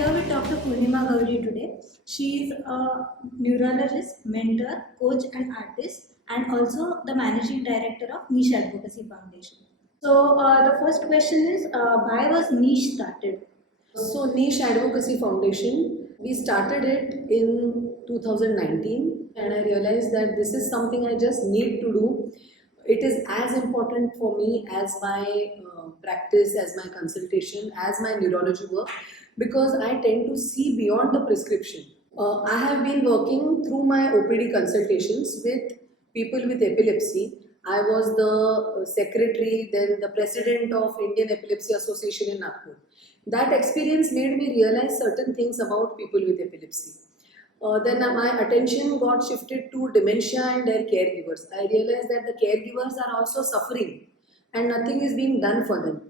here with Dr. Poornima Gauri today. She is a neurologist, mentor, coach, and artist, and also the managing director of NICHE Advocacy Foundation. So, the first question is why was NICHE started? So NICHE Advocacy Foundation, we started it in 2019 and I realized that this is something I just need to do. It is as important for me as my practice, as my consultation, as my neurology work because I tend to see beyond the prescription. I have been working through my OPD consultations with people with epilepsy. I was the secretary, then the president of Indian Epilepsy Association in Nagpur. That experience made me realize certain things about people with epilepsy. Then my attention got shifted to dementia and their caregivers. I realized that the caregivers are also suffering and nothing is being done for them.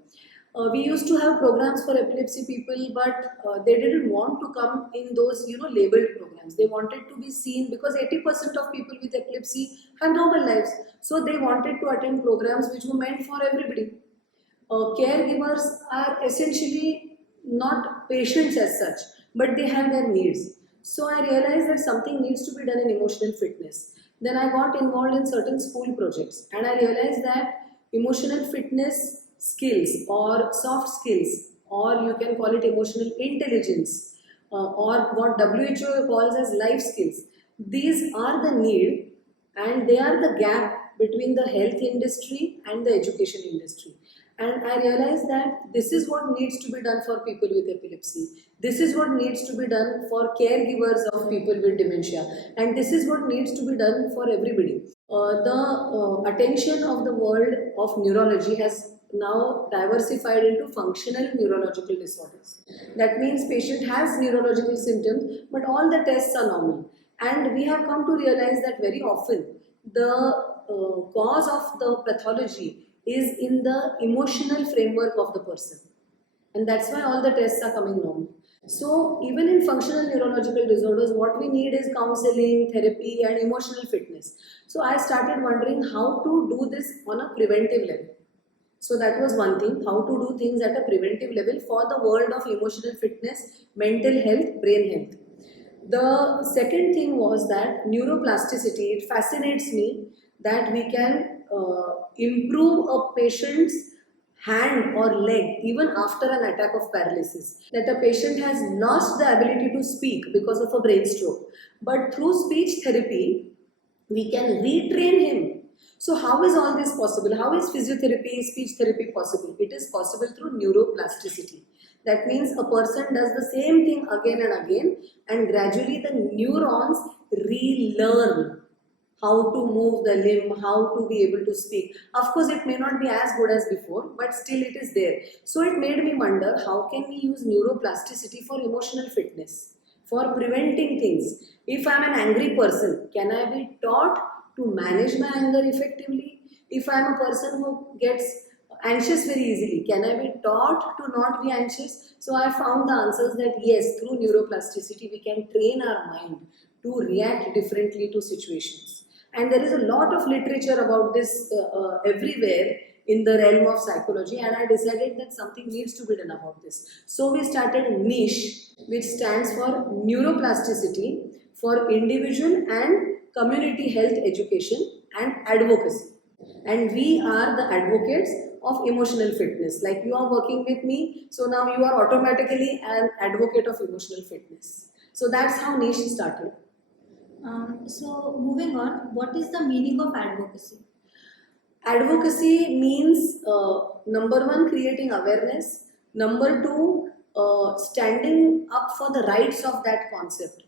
We used to have programs for epilepsy people, but they didn't want to come in those labeled programs. They wanted to be seen because 80% of people with epilepsy have normal lives. So they wanted to attend programs which were meant for everybody. Caregivers are essentially not patients as such, but they have their needs. So I realized that something needs to be done in emotional fitness. Then I got involved in certain school projects and I realized that emotional fitness skills or soft skills, or you can call it emotional intelligence, or what WHO calls as life skills, these are the need and they are the gap between the health industry and the education industry. And I realized that this is what needs to be done for people with epilepsy. This is what needs to be done for caregivers of people with dementia. And this is what needs to be done for everybody. The attention of the world of neurology has now diversified into functional neurological disorders. That means patient has neurological symptoms, but all the tests are normal. And we have come to realize that very often the cause of the pathology is in the emotional framework of the person, and that's why all the tests are coming normal. So even in functional neurological disorders, what we need is counseling, therapy and emotional fitness. So I started wondering how to do this on a preventive level. So that was one thing, how to do things at a preventive level for the world of emotional fitness, mental health, brain health. The second thing was that neuroplasticity, it fascinates me that we can improve a patient's hand or leg even after an attack of paralysis. That a patient has lost the ability to speak because of a brain stroke, but through speech therapy, we can retrain him. So how is all this possible? How is physiotherapy, speech therapy possible? It is possible through neuroplasticity. That means a person does the same thing again and again and gradually the neurons relearn how to move the limb, how to be able to speak. Of course, it may not be as good as before, but still it is there. So it made me wonder, how can we use neuroplasticity for emotional fitness, for preventing things? If I am an angry person, can I be taught to manage my anger effectively? If I am a person who gets anxious very easily, can I be taught to not be anxious? So I found the answers that yes, through neuroplasticity, we can train our mind to react differently to situations. And there is a lot of literature about this everywhere in the realm of psychology, and I decided that something needs to be done about this. So we started NICHE, which stands for Neuroplasticity for Individual and Community Health Education and Advocacy. And we are the advocates of emotional fitness. Like you are working with me, so now you are automatically an advocate of emotional fitness. So that's how NICHE started. So moving on, what is the meaning of advocacy? Advocacy means number one, creating awareness. Number two, standing up for the rights of that concept.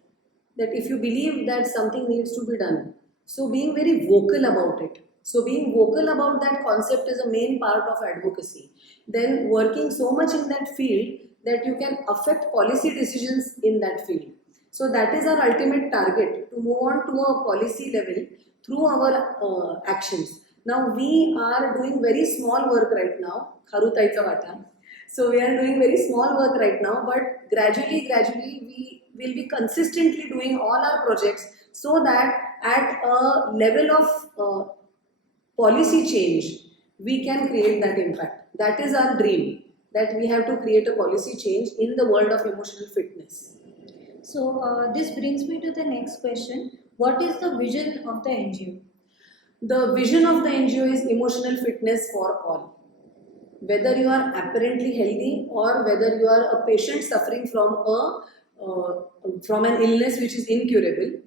That if you believe that something needs to be done, so being very vocal about it. So being vocal about that concept is a main part of advocacy. Then working so much in that field that you can affect policy decisions in that field. So that is our ultimate target, to move on to a policy level through our actions. Now we are doing very small work right now, Kharutaicha Vata. So we are doing very small work right now, but gradually we will be consistently doing all our projects so that at a level of policy change, we can create that impact. That is our dream. that we have to create a policy change in the world of emotional fitness. So this brings me to the next question. What is the vision of the NGO? The vision of the NGO is emotional fitness for all. Whether you are apparently healthy or whether you are a patient suffering from an illness which is incurable,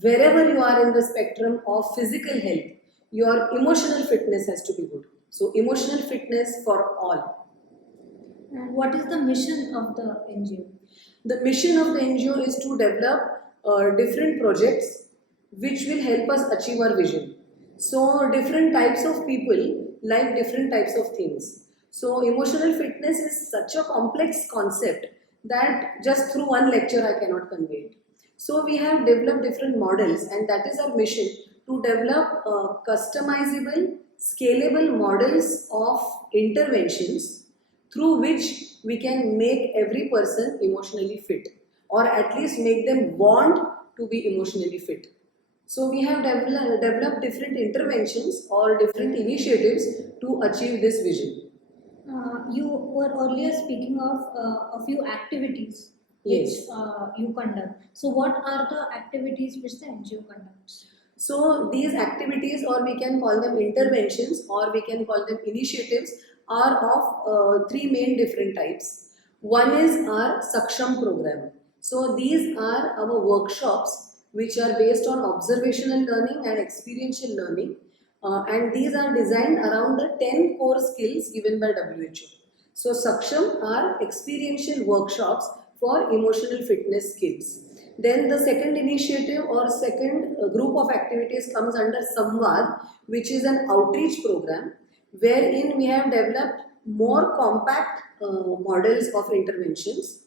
wherever you are in the spectrum of physical health, your emotional fitness has to be good. So emotional fitness for all. And what is the mission of the NGO? The mission of the NGO is to develop different projects which will help us achieve our vision. So different types of people like different types of things. So emotional fitness is such a complex concept that just through one lecture I cannot convey it. So we have developed different models, and that is our mission, to develop customizable, scalable models of interventions through which we can make every person emotionally fit, or at least make them want to be emotionally fit. So we have developed different interventions or different initiatives to achieve this vision. You were earlier speaking of a few activities which Yes. you conduct. So what are the activities which the NGO conducts? So these activities, or we can call them interventions, or we can call them initiatives, are of three main different types. One is our Saksham program. So these are our workshops which are based on observational learning and experiential learning, and these are designed around the 10 core skills given by WHO. So Saksham are experiential workshops for emotional fitness skills. Then the second initiative or second group of activities comes under Samvad, which is an outreach program wherein we have developed more compact models of interventions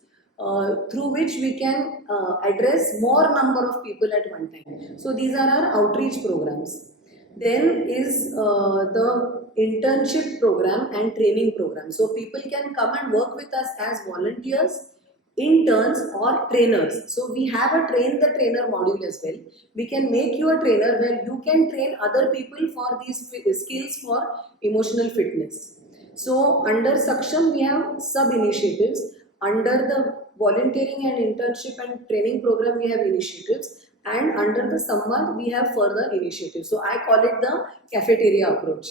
through which we can address more number of people at one time. So these are our outreach programs. Then is the internship program and training program. So people can come and work with us as volunteers, interns, or trainers. So we have a train the trainer module as well. We can make you a trainer where you can train other people for these skills for emotional fitness. So under Saksham we have sub initiatives. Under the volunteering and internship and training program we have initiatives, and under the Samvad we have further initiatives. So I call it the cafeteria approach.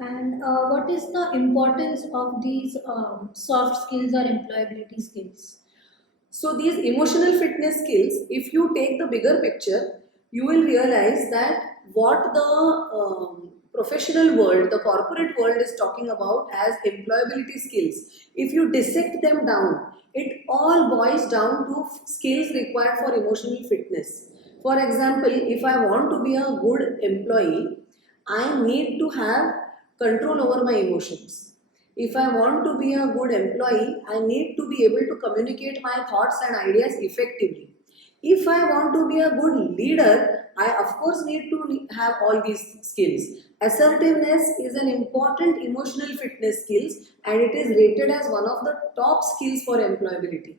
And what is the importance of these soft skills or employability skills? So these emotional fitness skills, if you take the bigger picture, you will realize that what the professional world, the corporate world is talking about as employability skills, if you dissect them down, it all boils down to skills required for emotional fitness. For example, if I want to be a good employee, I need to have control over my emotions. If I want to be a good employee, I need to be able to communicate my thoughts and ideas effectively. If I want to be a good leader, I of course need to have all these skills. Assertiveness is an important emotional fitness skills, and it is rated as one of the top skills for employability.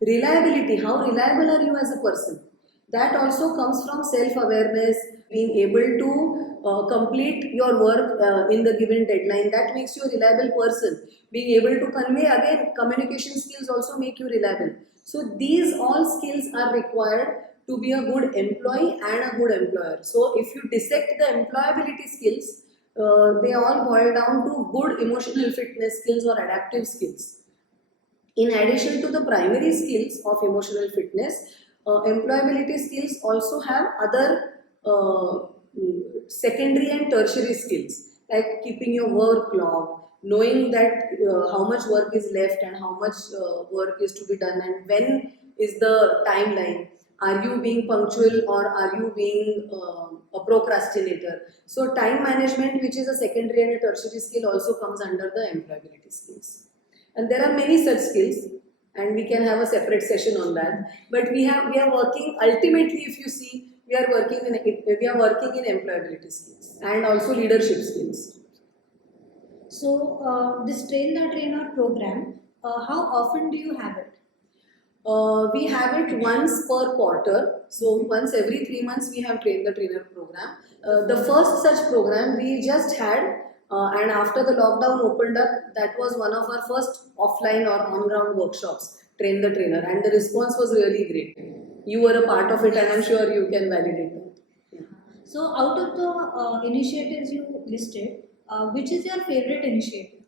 Reliability, how reliable are you as a person? That also comes from self-awareness, being able to complete your work in the given deadline. That makes you a reliable person. Being able to convey, again, communication skills also make you reliable. So these all skills are required to be a good employee and a good employer. So if you dissect the employability skills, they all boil down to good emotional fitness skills or adaptive skills. In addition to the primary skills of emotional fitness, employability skills also have other secondary and tertiary skills, like keeping your work log, knowing that how much work is left and how much work is to be done, and when is the timeline. Are you being punctual or are you being a procrastinator? So time management, which is a secondary and a tertiary skill, also comes under the employability skills. And there are many such skills, and we can have a separate session on that. But we are working, ultimately, if you see, we are working in employability skills and also leadership skills. So this train the trainer program, how often do you have it? We have it once per quarter. So once every 3 months we have train the trainer program. The first such program we just had And after the lockdown opened up, that was one of our first offline or on-ground workshops, Train the Trainer, and the response was really great. You were a part of it, and I'm sure you can validate that. Yeah. So, out of the initiatives you listed, which is your favorite initiative?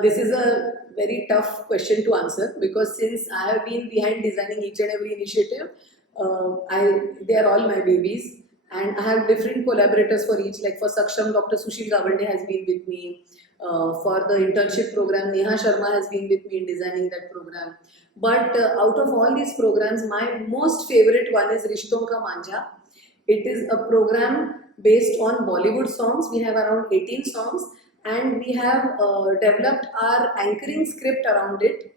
This is a very tough question to answer because since I have been behind designing each and every initiative, they are all my babies, and I have different collaborators for each. Like for Saksham, Dr. Sushil Gavande has been with me. For the internship program, Neha Sharma has been with me in designing that program. But out of all these programs, my most favorite one is Rishton Ka Manja. It is a program based on Bollywood songs. We have around 18 songs, and we have developed our anchoring script around it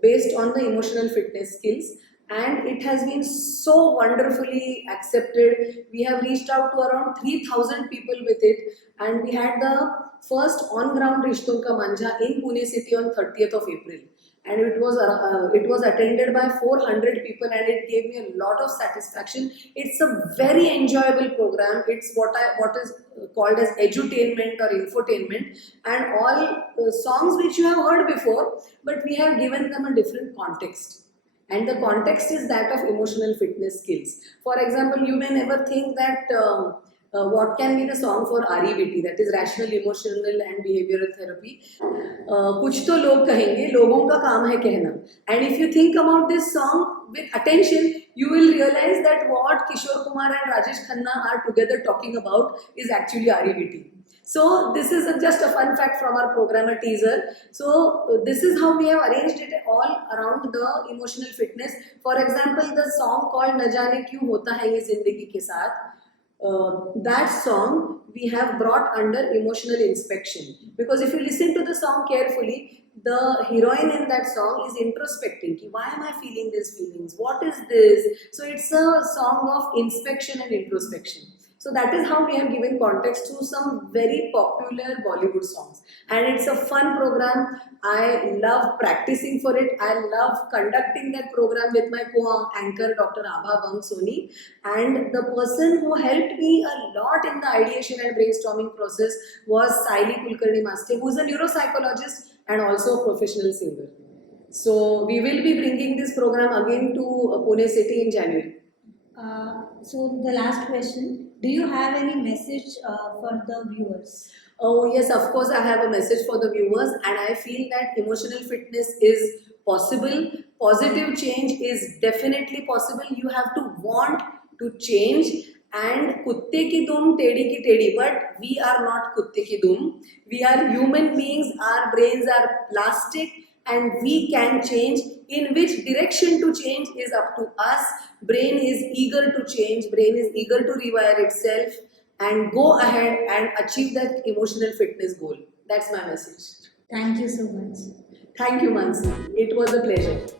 based on the emotional fitness skills, and it has been so wonderfully accepted. We have reached out to around 3,000 people with it, and we had the first on-ground Rishton Ka Manja in Pune city on 30th of April, and it was attended by 400 people, and it gave me a lot of satisfaction. It's a very enjoyable program. It's what is called as edutainment or infotainment, and all songs which you have heard before, but we have given them a different context. And the context is that of emotional fitness skills. For example, you may never think that what can be the song for REBT, that is Rational Emotional and Behavioral Therapy. कुछ तो लोग कहेंगे, लोगों का काम है कहना. And if you think about this song with attention, you will realize that what Kishore Kumar and Rajesh Khanna are together talking about is actually REBT. So this is just a fun fact from our program, a teaser. So this is how we have arranged it all around the emotional fitness. For example, the song called "Na Jaane Kyun Hota Hai Ye Zindagi Ke Saath." That song we have brought under emotional inspection, because if you listen to the song carefully, the heroine in that song is introspecting. Why am I feeling these feelings? What is this? So it's a song of inspection and introspection. So that is how we have given context to some very popular Bollywood songs. And it's a fun program. I love practicing for it. I love conducting that program with my co-anchor, Dr. Abha Bangsoni. And the person who helped me a lot in the ideation and brainstorming process was Saili Kulkarni Maste, who is a neuropsychologist and also a professional singer. So we will be bringing this program again to Pune city in January. So the last question, do you have any message for the viewers? Oh yes, of course I have a message for the viewers, and I feel that emotional fitness is possible. Positive change is definitely possible. You have to want to change, and kutte ki dum, tedi ki tedi, but we are not kutte ki dum. We are human beings, our brains are plastic, and we can change. In which direction to change is up to us. Brain is eager to change, brain is eager to rewire itself and go ahead and achieve that emotional fitness goal. That's my message. Thank you so much. Thank you, Mansi. It was a pleasure.